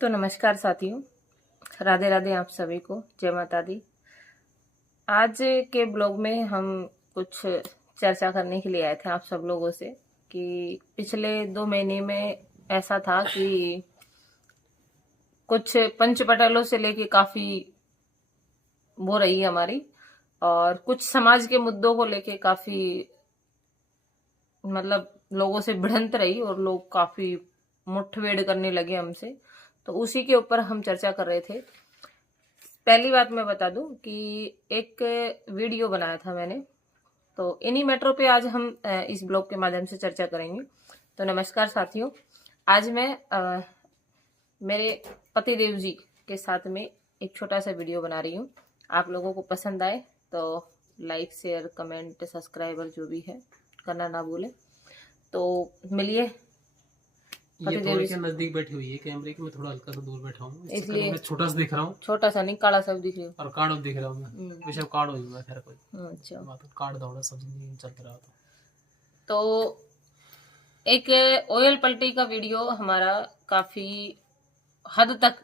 तो नमस्कार साथियों, राधे राधे आप सभी को, जय माता दी। आज के ब्लॉग में हम कुछ चर्चा करने के लिए आए थे आप सब लोगों से कि पिछले 2 महीने में ऐसा था कि कुछ पंचपटलों से लेके काफी वो रही हमारी, और कुछ समाज के मुद्दों को लेके काफी मतलब लोगों से भिड़ंत रही और लोग काफी मुठभेड़ करने लगे हमसे। तो उसी के ऊपर हम चर्चा कर रहे थे। पहली बात मैं बता दूं कि एक वीडियो बनाया था मैंने, तो इन्हीं मैटरों पे आज हम इस ब्लॉग के माध्यम से चर्चा करेंगे। तो नमस्कार साथियों, आज मैं मेरे पति देव जी के साथ में एक छोटा सा वीडियो बना रही हूँ। आप लोगों को पसंद आए तो लाइक शेयर कमेंट सब्सक्राइबर जो भी है करना ना भूले। तो मिलिए। ये थोड़े के नजदीक बैठी हुई है कैमरे के, मैं थोड़ा हल्का सा दूर बैठा हूँ, इसलिए मैं छोटा सा दिख रहा हूँ। छोटा सा नहीं, काला सा दिख रही हो और काड़ो दिख रहा हूँ मैं, वैसे काड़ो ही मैं, खैर कोई अच्छा। बात काट दौड़ा सब जिंदगी चल रहा था। तो एक ऑयल पलटी का वीडियो हमारा काफी हद तक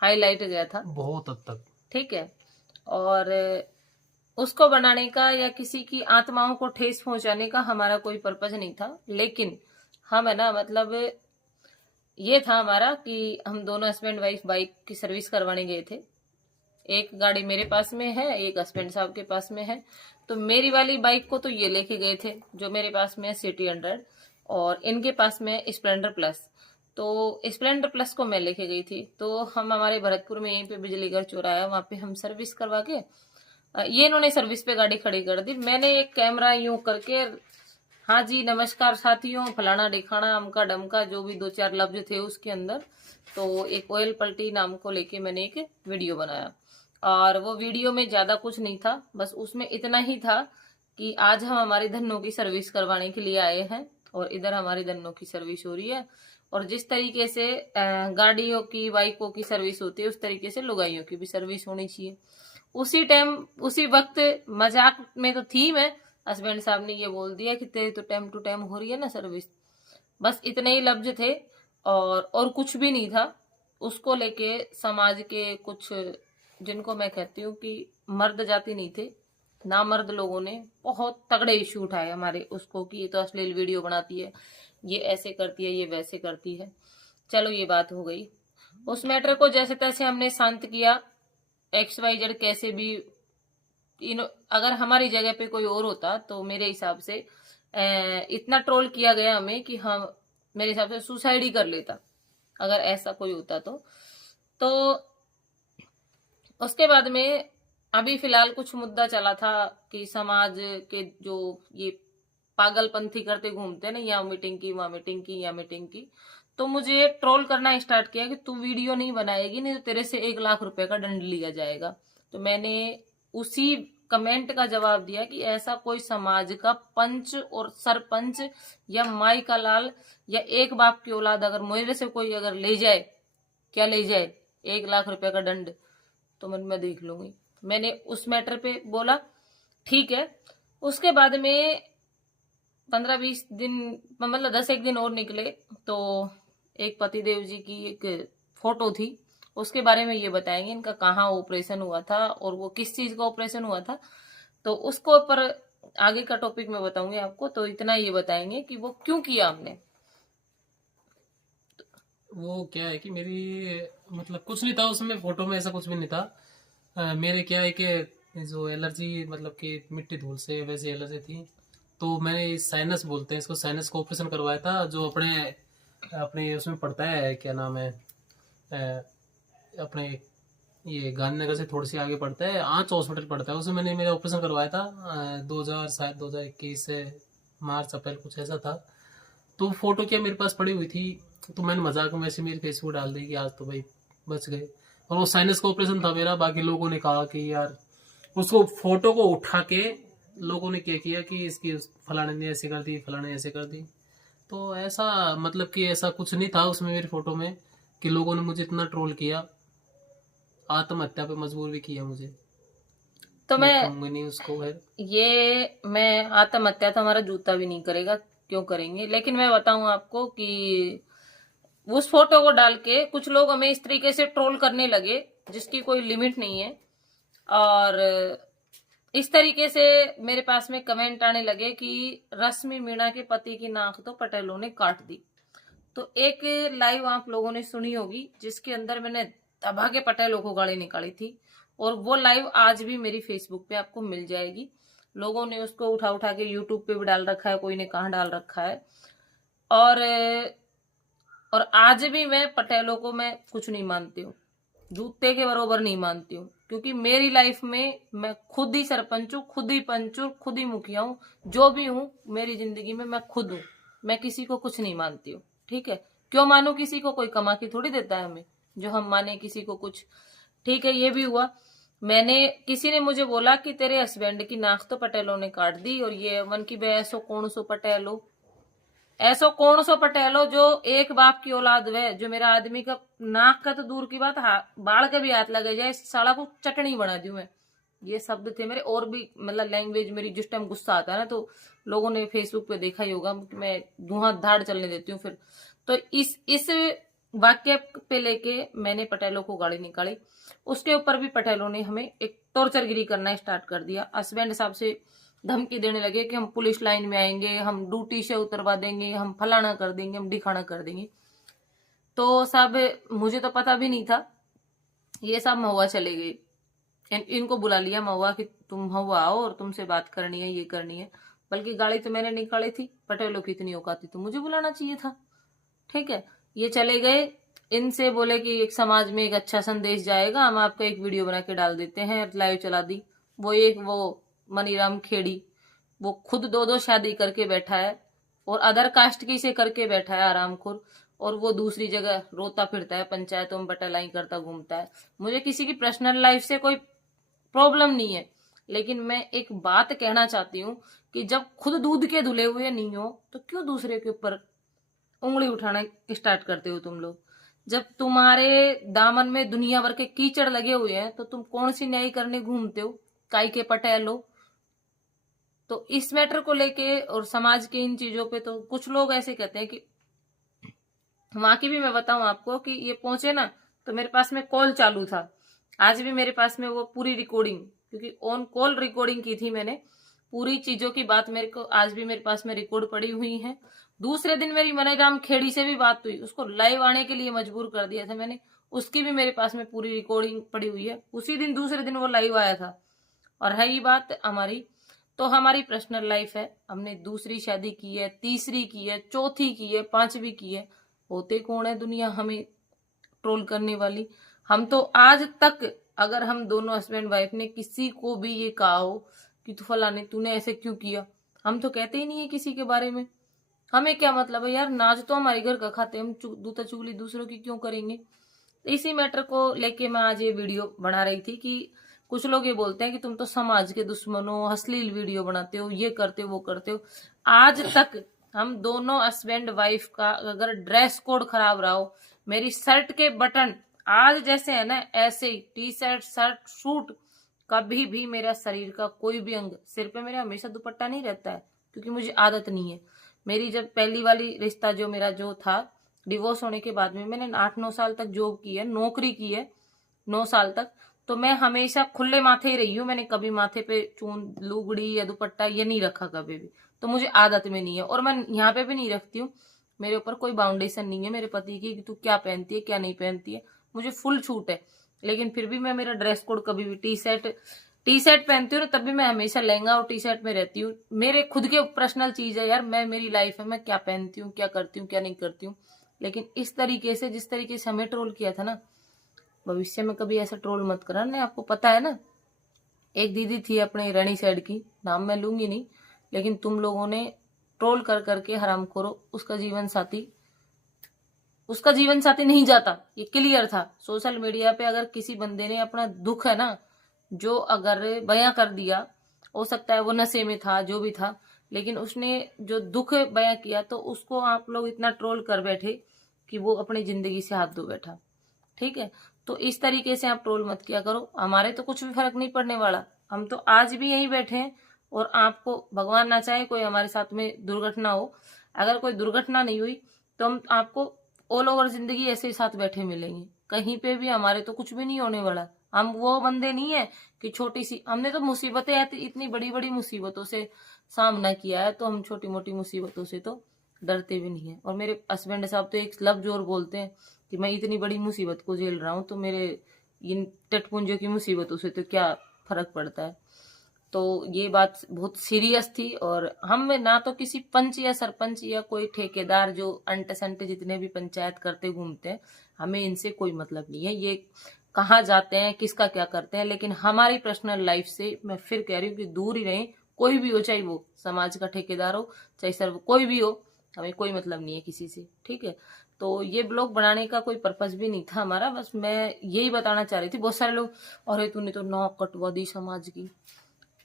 हाईलाइट गया था, बहुत हद तक। ठीक है। और उसको बनाने का या किसी की आत्माओं को ठेस पहुंचाने का हमारा कोई पर्पज नहीं था, लेकिन हम है ना मतलब ये था हमारा कि हम दोनों हस्बैंड वाइफ बाइक की सर्विस करवाने गए थे। एक गाड़ी मेरे पास में है, एक हस्बैंड साहब के पास में है। तो मेरी वाली बाइक को तो ये लेके गए थे, जो मेरे पास में है सिटी 100, और इनके पास में है स्प्लेंडर प्लस। तो स्प्लेंडर प्लस को मैं लेके गई थी। तो हम हमारे भरतपुर में यहीं पे बिजली घर चौराहा, वहां पे हम सर्विस करवा के ये इन्होंने सर्विस पे गाड़ी खड़ी कर दी। मैंने एक कैमरा यूं करके, हाँ जी नमस्कार साथियों, फलाना ढिकाना अमका डमका जो भी 2-4 लफ्ज थे उसके अंदर, तो एक ऑयल पलटी नाम को लेके मैंने एक वीडियो बनाया। और वो वीडियो में ज्यादा कुछ नहीं था, बस उसमें इतना ही था कि आज हम हमारी धन्नों की सर्विस करवाने के लिए आए हैं और इधर हमारी धन्नों की सर्विस हो रही है। और जिस तरीके से गाड़ियों की बाइकों की सर्विस होती है, उस तरीके से लुगाइयों की भी सर्विस होनी चाहिए। उसी टाइम उसी वक्त मजाक में तो थी मैं, हस्बैंड साहब ने ये बोल दिया कि तेरी तो टाइम टू टाइम हो रही है ना सर्विस। बस इतने ही लफ्ज थे और कुछ भी नहीं था। उसको लेके समाज के कुछ, जिनको मैं कहती हूँ कि मर्द जाति नहीं थे, ना मर्द लोगों ने बहुत तगड़े इशू उठाए हमारे उसको कि ये तो अश्लील वीडियो बनाती है, ये ऐसे करती है, ये वैसे करती है। चलो ये बात हो गई। उस मैटर को जैसे तैसे हमने शांत किया। XYZ कैसे भी अगर हमारी जगह पे कोई और होता तो मेरे हिसाब से इतना ट्रोल किया गया हमें कि हम, मेरे हिसाब से सुसाइड ही कर लेता अगर ऐसा कोई होता तो उसके बाद में अभी फिलहाल कुछ मुद्दा चला था कि समाज के जो ये पागलपंथी करते घूमते हैं ना, यहाँ मीटिंग की वहां मीटिंग की यहाँ मीटिंग की, तो मुझे ट्रोल करना स्टार्ट किया कि तू वीडियो नहीं बनाएगी, नहीं तो तेरे से 1 लाख रुपए का दंड लिया जाएगा। तो मैंने उसी कमेंट का जवाब दिया कि ऐसा कोई समाज का पंच और सरपंच या माई का लाल या एक बाप की औलाद अगर मेरे से कोई अगर ले जाए, क्या ले जाए, 1 लाख रुपए का दंड, तो मैं देख लूंगी। मैंने उस मैटर पे बोला ठीक है। उसके बाद में 15-20 दिन, मतलब 10 एक दिन और निकले तो एक पतिदेव जी की एक फोटो थी, उसके बारे में ये बताएंगे इनका कहाँ ऑपरेशन हुआ था और वो किस चीज का ऑपरेशन हुआ था। तो उसको ऊपर आगे का टॉपिक मैं बताऊंगी आपको। तो इतना ये बताएंगे कि वो क्यों किया हमने। वो क्या है कि मेरी मतलब कुछ नहीं था उसमें, फोटो में ऐसा कुछ भी नहीं था। मेरे क्या है कि जो एलर्जी मतलब कि मिट्टी धूल से वैसी एलर्जी थी, तो मैंने साइनस बोलते हैं इसको, साइनस का ऑपरेशन करवाया था, जो अपने अपने उसमें पड़ता है, क्या नाम है, अपने ये गांधीनगर से थोड़ी सी आगे पड़ता है, आँच हॉस्पिटल पड़ता है, उसमें मैंने मेरा ऑपरेशन करवाया था 2000 शायद 2021 से मार्च अप्रैल कुछ ऐसा था। तो फोटो क्या मेरे पास पड़ी हुई थी, तो मैंने मजाक में ऐसे मेरे फेसबुक डाल दी कि आज तो भाई बच गए। और वो साइनस का ऑपरेशन था मेरा। बाकी लोगों ने कहा कि यार, उसको फोटो को उठा के लोगों ने क्या किया कि इसकी फलाने ने ऐसे कर दी, फलाने ऐसे कर दी। तो ऐसा मतलब कि ऐसा कुछ नहीं था उसमें मेरी फोटो में कि लोगों ने मुझे इतना ट्रोल किया, आत्महत्या पे मजबूर भी किया मुझे। तो मैं कहूंगा नहीं उसको है। मैं आत्महत्या तो हमारा जूता भी नहीं करेगा, क्यों करेंगे। लेकिन मैं बताऊं आपको कि उस फोटो को डाल के कुछ लोग हमें इस तरीके से ट्रोल करने लगे जिसकी कोई लिमिट नहीं है। और इस तरीके से मेरे पास में कमेंट आने लगे कि रश्मि मीणा के पति की नाक तो पटेलों ने काट दी। तो एक लाइव आप लोगों ने सुनी होगी जिसके अंदर मैंने दबा के पटेलों को गाली निकाली थी, और वो लाइव आज भी मेरी फेसबुक पे आपको मिल जाएगी। लोगों ने उसको उठा उठा के यूट्यूब पे भी डाल रखा है, कोई ने कहाँ डाल रखा है। और आज भी मैं पटेलों को मैं कुछ नहीं मानती हूँ, जूते के बराबर नहीं मानती हूँ, क्योंकि मेरी लाइफ में मैं खुद ही सरपंच हूँ, खुद ही पंच हूँ, खुद ही मुखिया हूँ, जो भी हूँ मेरी जिंदगी में मैं खुद हूँ। मैं किसी को कुछ नहीं मानती हूँ, ठीक है। क्यों मानू किसी को? कोई कमा के थोड़ी देता है हमें जो हम माने किसी को कुछ, ठीक है। ये भी हुआ, किसी ने मुझे बोला कि तेरे हस्बैंड की नाक तो पटेलों ने काट दी, और ये मन की बे ऐसो कौन सो पटेलो, ऐसो कौन सो पटेलो जो एक बाप की औलाद है, जो मेरा आदमी का नाक का तो दूर की बात, बाढ़ के भी हाथ लगे जाए साला को चटनी बना दी मैं। ये शब्द थे मेरे, और भी मतलब लैंग्वेज मेरी जिस टाइम गुस्सा आता है ना, तो लोगों ने फेसबुक पे देखा ही होगा कि मैं धुआंधार चलने देती हूँ फिर। तो इस वाक्य पे लेके मैंने पटेलों को गाली निकाली। उसके ऊपर भी पटेलों ने हमें एक टॉर्चरगिरी करना स्टार्ट कर दिया। हस्बैंड साहब से धमकी देने लगे कि हम पुलिस लाइन में आएंगे, हम ड्यूटी से उतरवा देंगे, हम फलाना कर देंगे, हम ढिकाना कर देंगे। तो सब मुझे तो पता भी नहीं था, ये सब महुआ चले गए। इनको बुला लिया महुआ कि तुम महुआ आओ और तुमसे बात करनी है, ये करनी है। बल्कि गाली तो मैंने निकाली थी, पटेलों की इतनी औकात थी तो मुझे बुलाना चाहिए था, ठीक है। ये चले गए, इनसे बोले कि एक समाज में एक अच्छा संदेश जाएगा, हम आपका एक वीडियो बना के डाल देते हैं, लाइव चला दी। वो मनीराम खेड़ी, वो खुद 2-2 शादी करके बैठा है और अदर कास्ट की से करके बैठा है आरामखोर, और वो दूसरी जगह रोता फिरता है, पंचायतों में बटलाई करता घूमता है। मुझे किसी की पर्सनल लाइफ से कोई प्रॉब्लम नहीं है, लेकिन मैं एक बात कहना चाहती हूँ कि जब खुद दूध के धुले हुए नहीं हो तो क्यों दूसरे के ऊपर उंगली उठाना स्टार्ट करते हो तुम लोग? जब तुम्हारे दामन में दुनिया भर के कीचड़ लगे हुए हैं तो तुम कौन सी न्याय करने घूमते हो? काई के पटेलो। तो इस मैटर को लेके और समाज के इन चीजों पे तो कुछ लोग ऐसे कहते हैं कि वहां की भी मैं बताऊं आपको कि ये पहुंचे ना तो मेरे पास में कॉल चालू था। आज भी मेरे पास में वो पूरी रिकॉर्डिंग, क्योंकि ऑन कॉल रिकॉर्डिंग की थी मैंने, पूरी चीजों की बात मेरे को आज भी मेरे पास में रिकॉर्ड पड़ी हुई है। दूसरे दिन मेरी मनीराम खेड़ी से भी बात हुई, उसको लाइव आने के लिए मजबूर कर दिया था मैंने, उसकी भी मेरे पास में पूरी रिकॉर्डिंग पड़ी हुई है। उसी दिन दूसरे दिन वो लाइव आया था। और है ही बात हमारी, तो हमारी पर्सनल लाइफ है, हमने दूसरी शादी की है, तीसरी की है, चौथी की है, पांचवी की है। होते कौन है दुनिया हमें ट्रोल करने वाली? हम तो आज तक अगर हम दोनों हस्बैंड वाइफ ने किसी को भी ये कहा हो कि तू फलाने तूने ऐसे क्यों किया, हम तो कहते ही नहीं है किसी के बारे में। हमें क्या मतलब है यार, नाज तो हमारे घर का खाते, हम दूता चुगली दूसरों की क्यों करेंगे? इसी मैटर को लेके मैं आज ये वीडियो बना रही थी कि कुछ लोग ये बोलते हैं कि तुम तो समाज के दुश्मन हो, अश्लील वीडियो बनाते हो, ये करते हो, वो करते हो। आज तक हम दोनों हस्बैंड वाइफ का अगर ड्रेस कोड खराब रहा हो, मेरी शर्ट के बटन आज जैसे है ना ऐसे ही, टी शर्ट, शर्ट, सूट, कभी भी मेरा शरीर का कोई भी अंग, सिर पे मेरा हमेशा दुपट्टा नहीं रहता है क्योंकि मुझे आदत नहीं है। मेरी जब पहली वाली रिश्ता जो मेरा जो था, डिवोर्स होने के बाद में मैंने 8-9 साल तक जॉब की है, नौकरी की है 9 साल तक, तो मैं हमेशा खुले माथे ही रही हूँ। मैंने कभी माथे पे चून, लुगड़ी या दुपट्टा ये नहीं रखा कभी भी, तो मुझे आदत में नहीं है। और मैं यहाँ पे भी नहीं रखती हूँ, मेरे ऊपर कोई बाउंडेशन नहीं है मेरे पति की कि तू क्या पहनती है क्या नहीं पहनती है, मुझे फुल छूट है। लेकिन फिर भी मैं मेरा ड्रेस कोड कभी भी टी शर्ट पहनती हूँ ना, तब भी मैं हमेशा लहंगा और टी शर्ट में रहती हूँ। मेरे खुद के पर्सनल चीज है यार, मेरी लाइफ है, मैं क्या पहनती हूँ, क्या करती हूँ, क्या नहीं करती हूँ। लेकिन इस तरीके से, जिस तरीके से हमें ट्रोल किया था ना, भविष्य में कभी ऐसा ट्रोल मत करना। आपको पता है ना, एक दीदी थी अपने रणी साइड की, नाम मैं लूंगी नहीं, लेकिन तुम लोगों ने ट्रोल कर करके हरामखोरो उसका जीवन साथी नहीं जाता, ये क्लियर था। सोशल मीडिया पे अगर किसी बंदे ने अपना दुख है ना जो अगर बयां कर दिया, हो सकता है वो नशे में था, जो भी था, लेकिन उसने जो दुख बयां किया तो उसको आप लोग इतना ट्रोल कर बैठे कि वो अपनी जिंदगी से हाथ धो बैठा, ठीक है। तो इस तरीके से आप ट्रोल मत किया करो, हमारे तो कुछ भी फर्क नहीं पड़ने वाला। हम तो आज भी यहीं बैठे हैं, और आपको भगवान ना चाहे कोई हमारे साथ में दुर्घटना हो, अगर कोई दुर्घटना नहीं हुई तो हम आपको ऑल ओवर जिंदगी ऐसे ही साथ बैठे मिलेंगे, कहीं पे भी हमारे तो कुछ भी नहीं होने वाला। हम वो बंदे नहीं है कि छोटी सी, हमने तो मुसीबतें इतनी बड़ी बड़ी मुसीबतों से सामना किया है, तो हम छोटी मोटी मुसीबतों से तो डरते भी नहीं है। और मेरे हस्बैंड साहब तो एक लफ्ज और बोलते हैं कि मैं इतनी बड़ी मुसीबत को झेल रहा हूँ, तो मेरे इन टटपुंजों की मुसीबतों से तो क्या फर्क पड़ता है। तो ये बात बहुत सीरियस थी, और हम ना तो किसी पंच या सरपंच या कोई ठेकेदार जो अंटे संटे जितने भी पंचायत करते घूमते हैं, हमें इनसे कोई मतलब नहीं है, ये कहाँ जाते हैं, किसका क्या करते हैं, लेकिन हमारी पर्सनल लाइफ से मैं फिर कह रही हूँ कि दूर ही रहें। कोई भी हो, चाहे वो समाज का ठेकेदार हो, चाहे सर कोई भी हो, हमें कोई मतलब नहीं है किसी से, ठीक है। तो ये ब्लॉग बनाने का कोई पर्पज भी नहीं था हमारा, बस मैं यही बताना चाह रही थी। बहुत सारे लोग, अरे तूने तो नाक कटवा दी समाज की।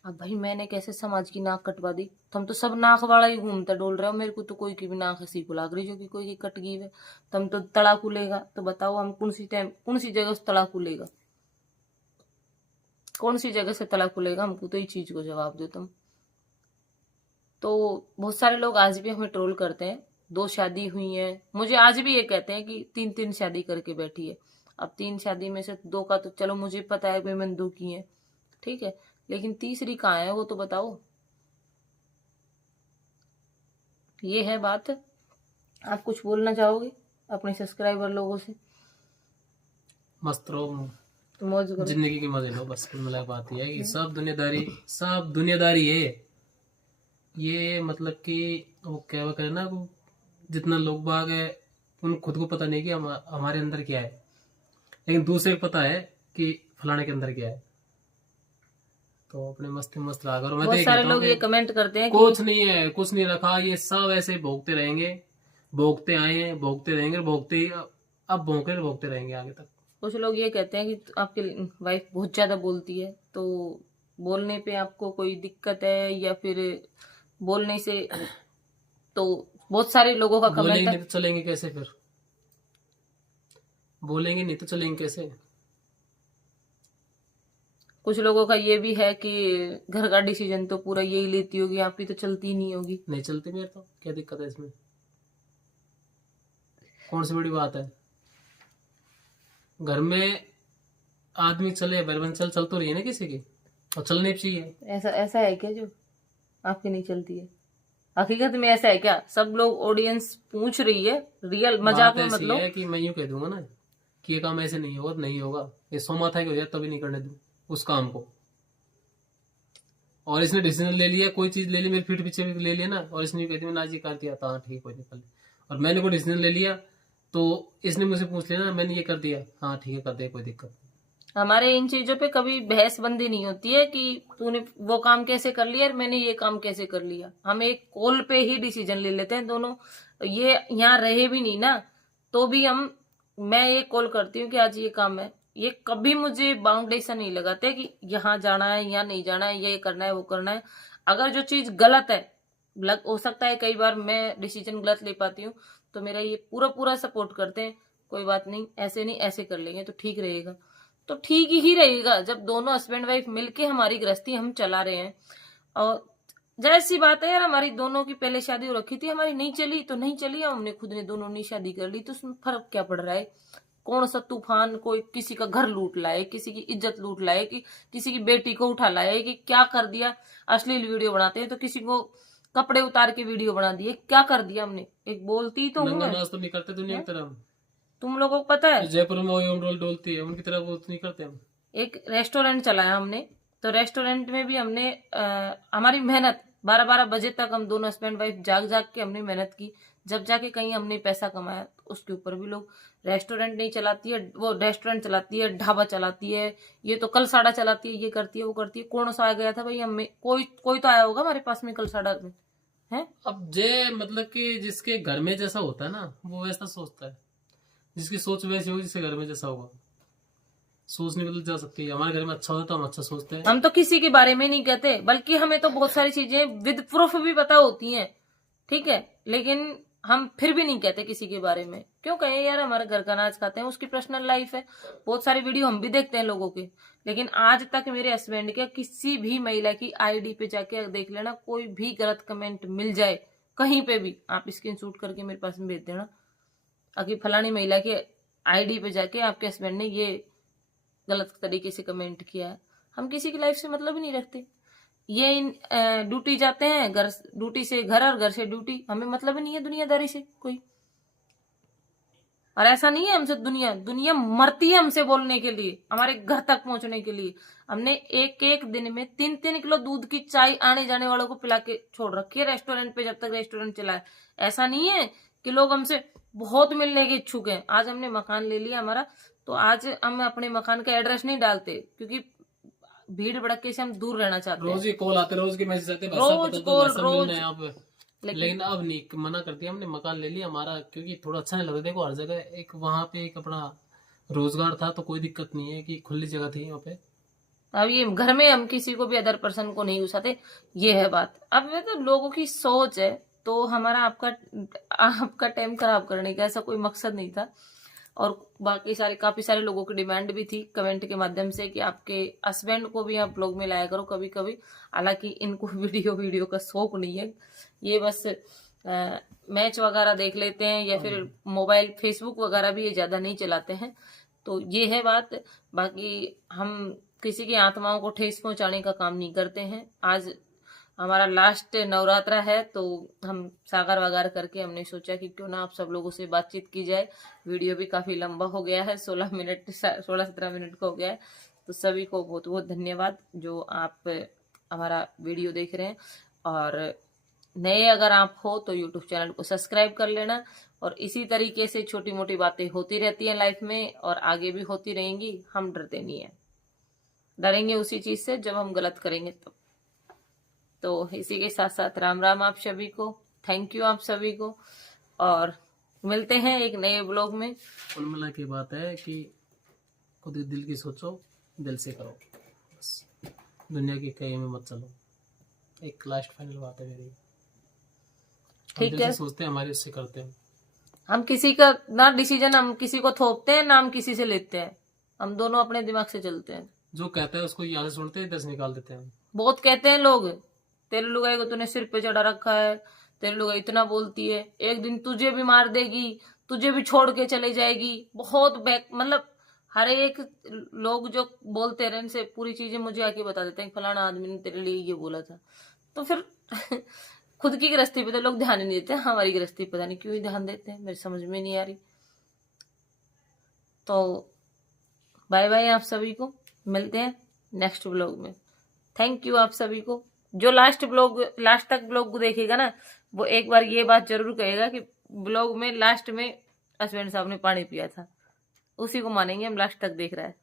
अब भाई मैंने कैसे समाज की नाक कटवा दी? तुम तो सब नाक वाला ही घूमता डोल रहे हो, मेरे को तो कोई की भी नाक ऐसी को लाग रही जो कि कोई की कट गई है। तुम तो तड़ाकू लेगा, तो बताओ हम कौन सी जगह से तड़ाकू लेगा, कौन सी जगह से तड़ाकू लेगा? हमको तो ये चीज को जवाब दो तुम। तो बहुत सारे लोग आज भी हमें ट्रोल करते हैं। 2 शादी हुई है, मुझे आज भी ये कहते हैं कि 3 शादी करके बैठी है। अब 3 शादी में से 2 का तो चलो मुझे पता है भाई मैंने 2 की है, ठीक है, लेकिन तीसरी कहाँ है वो तो बताओ। ये है बात। आप कुछ बोलना चाहोगे अपने सब्सक्राइबर लोगों से? मस्त रहो, तो मौज करो। जिंदगी की मजे लो, बस कुल मिला बात यह है कि सब दुनियादारी है ये। मतलब कि वो क्या वो करे ना, वो जितना लोग बाग है उन खुद को पता नहीं कि हमारे अंदर क्या है, लेकिन दूसरे को पता है कि फलाने के अंदर क्या है। तो अपने मस्ती मस्त रहा करो। मैं तो बहुत ये सारे कहता हूँ लोग ये कि कमेंट करते हैं कि कुछ नहीं है, कुछ नहीं रखा, ये सब ऐसे भोगते रहेंगे, भोगते आए हैं, भोगते रहेंगे, भोगते ही अब भोगते रहेंगे आगे तक। कुछ लोग ये कहते हैं कि आपकी वाइफ बहुत ज्यादा बोलती है, तो बोलने पे आपको कोई दिक्कत है या फिर बोलने से, तो बहुत सारे लोगों का बोलेंगे कमेंट नहीं है। तो चलेंगे कैसे फिर? बोलेंगे नहीं तो चलेंगे कैसे? कुछ लोगों का ये भी है कि घर का डिसीजन तो पूरा यही लेती होगी, आपकी तो चलती नहीं होगी। नहीं चलते मेरे, तो क्या दिक्कत है इसमें? कौन सी बड़ी बात है? घर में आदमी चले बरबन चल तो रही है ना किसी की, और चलनी भी चाहिए। ऐसा ऐसा है क्या जो आपकी नहीं चलती है? हकीकत में ऐसा है क्या? सब लोग, ऑडियंस पूछ रही है, रियल मजाक बात में ऐसी मतलब। है कि मैं यूं कह दूंगा ना कि ये काम ऐसे नहीं होगा तो नहीं होगा, ये सो माथा की हो जाए तभी नहीं करने दूं उस काम को। और इसने डिसीजन ले लिया, कोई चीज ले ली मेरे पीठ पीछे भी ले लिया ना, और इसने भी कह दिया ना जी कर दिया था, ठीक कोई निकल। और मैंने कोई डिसीजन ले लिया तो इसने मुझसे पूछ लिया ना, मैंने ये कर दिया, हाँ ठीक है कर दिया, कोई दिक्कत नहीं। हमारे इन चीजों पे कभी बहसबंदी नहीं होती है कि तूने वो काम कैसे कर लिया और मैंने ये काम कैसे कर लिया। हम एक कॉल पे ही डिसीजन ले लेते हैं दोनों। ये यहाँ रहे भी नहीं ना, तो भी मैं ये कॉल करती हूँ कि आज ये काम है, ये कभी मुझे बाउंडेशन नहीं लगाते कि यहाँ जाना है यहाँ नहीं जाना है, ये करना है वो करना है। अगर जो चीज गलत है, हो सकता है कई बार मैं डिसीजन गलत ले पाती हूँ, तो मेरा ये पूरा पूरा सपोर्ट करते हैं, कोई बात नहीं, ऐसे नहीं ऐसे कर लेंगे तो ठीक रहेगा। तो ठीक ही रहेगा जब दोनों हस्बैंड वाइफ मिलके हमारी गृहस्थी हम चला रहे हैं। और जाहिर सी बात है यार, हमारी दोनों की पहले शादी हो रखी थी, हमारी नहीं चली तो नहीं चली, हमने खुद ने दोनों ने शादी कर ली, तो उसमें फर्क क्या पड़ रहा है? कौन सा तूफान कोई किसी का घर लूट लाए, किसी की इज्जत लूट लाए, कि किसी की बेटी को उठा लाए, कि क्या कर दिया? अश्लील वीडियो बनाते हैं तो किसी को कपड़े उतार के वीडियो बना दिए, क्या कर दिया हमने? एक बोलती तो हूँ नंगा मैं। नाच तो नहीं करते दुनिया की तरह। तुम लोगों को पता है, जयपुर में वही ओम रोल डोलती है उनकी तरह वो तो नहीं करते हम। एक रेस्टोरेंट चलाया हमने, तो रेस्टोरेंट में भी हमने हमारी मेहनत 12-12 बजे तक हम दोनों हस्बैंड वाइफ जाग जाग के हमने मेहनत की, जब जाके कहीं हमने पैसा कमाया। तो उसके ऊपर भी लोग, रेस्टोरेंट नहीं चलाती है वो, रेस्टोरेंट चलाती है, ढाबा चलाती है, ये तो कलसाड़ा चलाती है, ये करती है वो करती है। कौन सा आ गया था भाई? हमें कोई तो आया होगा हमारे पास में कलसाड़ा में है। अब जे मतलब कि जिसके घर में जैसा होता है ना वो वैसा सोचता है, जिसकी सोच वैसी होगी जिसके घर में जैसा होगा। सोच नहीं बदल जा सकती। हमारे घर में अच्छा होता है तो हम अच्छा सोचते हैं। हम तो किसी के बारे में नहीं कहते, बल्कि हमें तो बहुत सारी चीजें विद प्रूफ भी पता होती हैं, ठीक है, लेकिन हम फिर भी नहीं कहते किसी के बारे में। क्यों कहें यार? हमारे घर का अनाज खाते हैं, उसकी पर्सनल लाइफ है। बहुत सारी वीडियो हम भी देखते हैं लोगों के, लेकिन आज तक मेरे हस्बैंड के किसी भी महिला की आईडी पे जाके देख लेना, कोई भी गलत कमेंट मिल जाए कहीं पे भी, आप स्क्रीनशॉट करके मेरे पास में भेज देना, अभी फलानी महिला के आईडी पे जाके आपके हस्बैंड ने ये गलत तरीके से कमेंट किया है। हम किसी की लाइफ से मतलब ही नहीं रखते। ये ड्यूटी जाते हैं, घर ड्यूटी से घर और घर से ड्यूटी, हमें मतलब ही नहीं है दुनियादारी से कोई। और ऐसा नहीं है हमसे दुनिया मरती है हमसे बोलने के लिए, हमारे घर तक पहुंचने के लिए। हमने एक एक दिन में 3-3 किलो दूध की चाय आने जाने वालों को पिला के छोड़ रखी है रेस्टोरेंट पे, जब तक रेस्टोरेंट चला है। ऐसा नहीं है कि लोग हमसे बहुत मिलने के इच्छुक हैं। आज हमने मकान ले लिया हमारा, तो आज हम अपने मकान का एड्रेस नहीं डालते, क्योंकि भीड़ भड़के से हम दूर रहना चाहते हैं। रोज ही कॉल आते, रोज के मैसेज आते, रोज कॉल, रोज। लेकिन अब नहीं, मना कर दिया हमने, मकान ले लिया हमारा, क्योंकि थोड़ा अच्छा नहीं लगा। देखो हर जगह एक वहाँ पे एक अपना रोजगार था, तो कोई दिक्कत नहीं है कि खुली जगह थी वहाँ पे। अब ये घर में हम किसी को भी अदर पर्सन को नहीं घुसाते, ये है बात। अब ये तो लोगों की सोच है, तो हमारा आपका टाइम खराब करने का ऐसा कोई मकसद नहीं था। और बाकी काफी सारे लोगों की डिमांड भी थी कमेंट के माध्यम से कि आपके हस्बैंड को भी आप ब्लॉग में लाया करो कभी कभी। हालांकि इनको वीडियो का शौक नहीं है, ये बस मैच वगैरह देख लेते हैं, या फिर मोबाइल फेसबुक वगैरह भी ये ज्यादा नहीं चलाते हैं। तो ये है बात। बाकी हम किसी की आत्माओं को ठेस पहुंचाने का काम नहीं करते हैं। आज हमारा लास्ट नवरात्रा है, तो हम सागर वगार करके हमने सोचा कि क्यों ना आप सब लोगों से बातचीत की जाए। वीडियो भी काफी लंबा हो गया है, 16-17 मिनट का हो गया है। तो सभी को बहुत बहुत धन्यवाद जो आप हमारा वीडियो देख रहे हैं। और नए अगर आप हो तो यूट्यूब चैनल को सब्सक्राइब कर लेना। और इसी तरीके से छोटी मोटी बातें होती रहती हैं लाइफ में, और आगे भी होती रहेंगी। हम डरते नहीं है, डरेंगे उसी चीज से जब हम गलत करेंगे तब। तो इसी के साथ साथ राम राम आप सभी को, थैंक यू आप सभी को, और मिलते हैं एक नए ब्लॉग में। कुल मिला की बात है कि खुद दिल की सोचो, दिल से करो, बस दुनिया की कहीं में मत चलो। एक लास्ट फाइनल बात है मेरी, ठीक है, सोचते हैं हमारे उससे करते हैं। हम किसी का ना डिसीजन हम किसी को थोपते हैं ना हम किसी से लेते हैं, हम दोनों अपने दिमाग से चलते हैं। जो कहता है उसको यहाँ से सुनते हैं, इधर से निकाल देते हैं। बहुत कहते हैं लोग, तेरे लुगाई को तूने सिर पे चढ़ा रखा है, तेरे लुगाई इतना बोलती है, एक दिन तुझे भी मार देगी, तुझे भी छोड़ के चले जाएगी। बहुत मतलब हर एक लोग जो बोलते रहे इनसे पूरी चीजें मुझे आके बता देते हैं, फलाना आदमी ने तेरे लिए ये बोला था। तो फिर खुद की गृहस्थी पे तो लोग ध्यान ही नहीं देते, हमारी गृहस्थी पता नहीं क्यों ही ध्यान देते हैं, मेरी समझ में नहीं आ रही। तो बाय बाय आप सभी को, मिलते हैं नेक्स्ट ब्लॉग में। थैंक यू आप सभी को। जो लास्ट तक ब्लॉग देखेगा ना, वो एक बार ये बात जरूर कहेगा कि ब्लॉग में लास्ट में हस्बैंड साहब ने पानी पिया था, उसी को मानेंगे हम लास्ट तक देख रहा है।